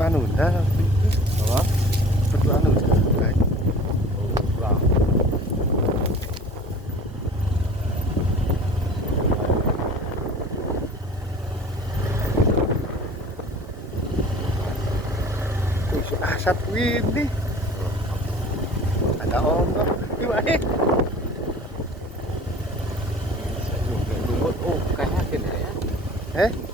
anu dah. Apa? Betu anu dah. Kurang. Asap ini. Ada ono. Gimana? Oh, kayaknya yakin ya. Eh?